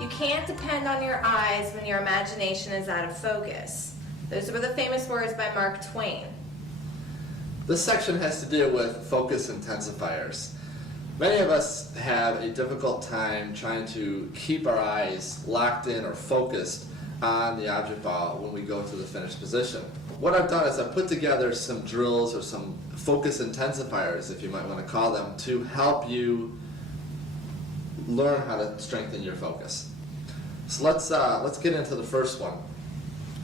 You can't depend on your eyes when your imagination is out of focus. Those were the famous words by Mark Twain. This section has to do with focus intensifiers. Many of us have a difficult time trying to keep our eyes locked in or focused on the object ball when we go to the finished position. What I've done is I've put together some drills or some focus intensifiers, if you might want to call them, to help you learn how to strengthen your focus. So let's get into the first one.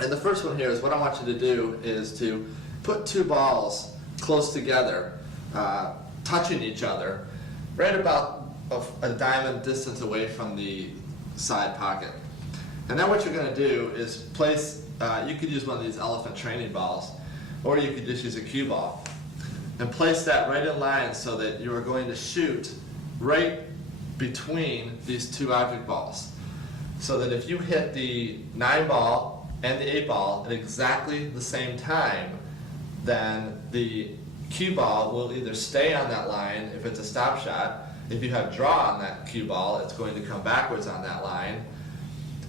And the first one here is what I want you to do is to put two balls close together, touching each other, right about a diamond distance away from the side pocket. And then what you're going to do is place, you could use one of these elephant training balls, or you could just use a cue ball, and place that right in line so that you are going to shoot right between these two object balls. So that if you hit the 9 ball and the 8 ball at exactly the same time, then the cue ball will either stay on that line if it's a stop shot. If you have draw on that cue ball, it's going to come backwards on that line.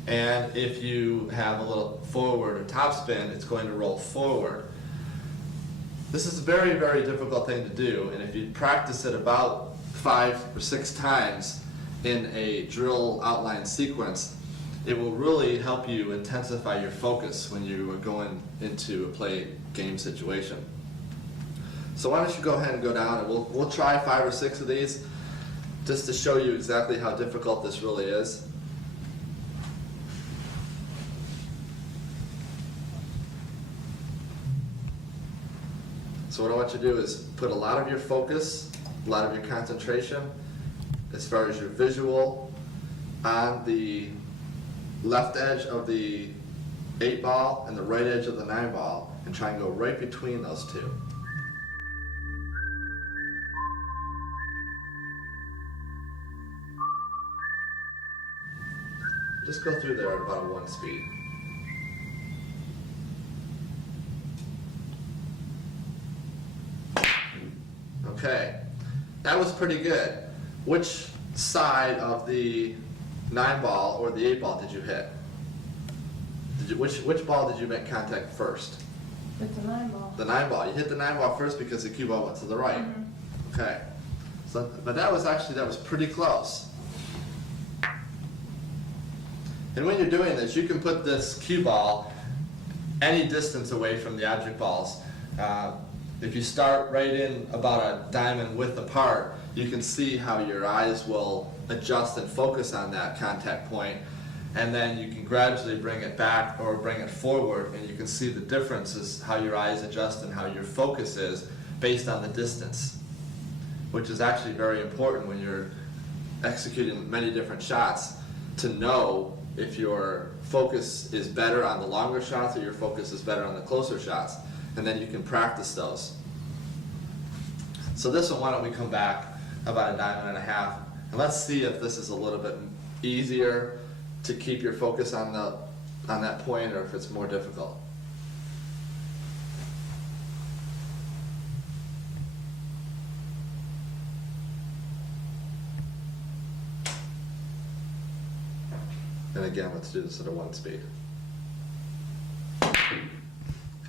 And if you have a little forward or top spin, it's going to roll forward. This is a very, very difficult thing to do, and if you practice it about 5 or 6 times in a drill outline sequence, it will really help you intensify your focus when you are going into a play game situation. So why don't you go ahead and go down, and we'll try 5 or 6 of these just to show you exactly how difficult this really is. So what I want you to do is put a lot of your focus, a lot of your concentration, as far as your visual, on the left edge of the 8 ball and the right edge of the 9 ball, and try and go right between those two. Just go through there at about a 1 speed. Okay, that was pretty good. Which side of the 9 ball or the 8 ball did you hit? Which ball did you make contact first? With the 9 ball. The 9 ball. You hit the 9 ball first because the cue ball went to the right. Mm-hmm. Okay. So, but that was pretty close. And when you're doing this, you can put this cue ball any distance away from the object balls. If you start right in about a diamond width apart, you can see how your eyes will adjust and focus on that contact point, and then you can gradually bring it back or bring it forward, and you can see the differences, how your eyes adjust and how your focus is based on the distance, which is actually very important when you're executing many different shots, to know if your focus is better on the longer shots or your focus is better on the closer shots. And then you can practice those. So this one, why don't we come back about a diamond and a half, and let's see if this is a little bit easier to keep your focus on that point, or if it's more difficult. And again, let's do this at a 1 speed.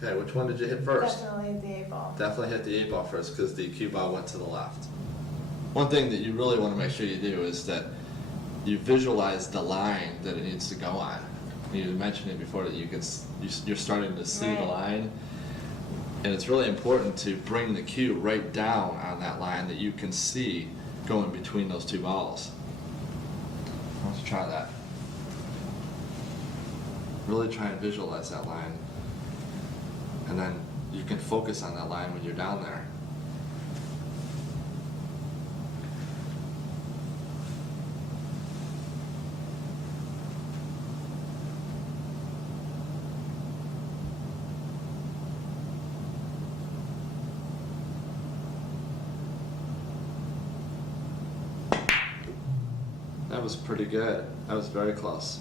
Okay, which one did you hit first? Definitely the 8 ball. Definitely hit the 8 ball first because the cue ball went to the left. One thing that you really want to make sure you do is that you visualize the line that it needs to go on. You mentioned it before that you're starting to see the line, and it's really important to bring the cue right down on that line that you can see going between those 2 balls. Let's try that. Really try and visualize that line. And then you can focus on that line when you're down there. That was pretty good. That was very close.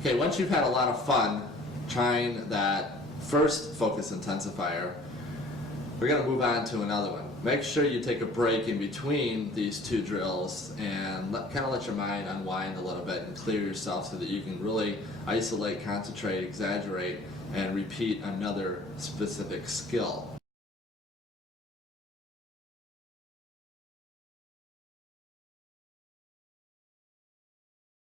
Okay, once you've had a lot of fun trying that first focus intensifier, We're going to move on to another one. Make sure you take a break in between these two drills and kind of let your mind unwind a little bit and clear yourself so that you can really isolate, concentrate, exaggerate, and repeat another specific skill.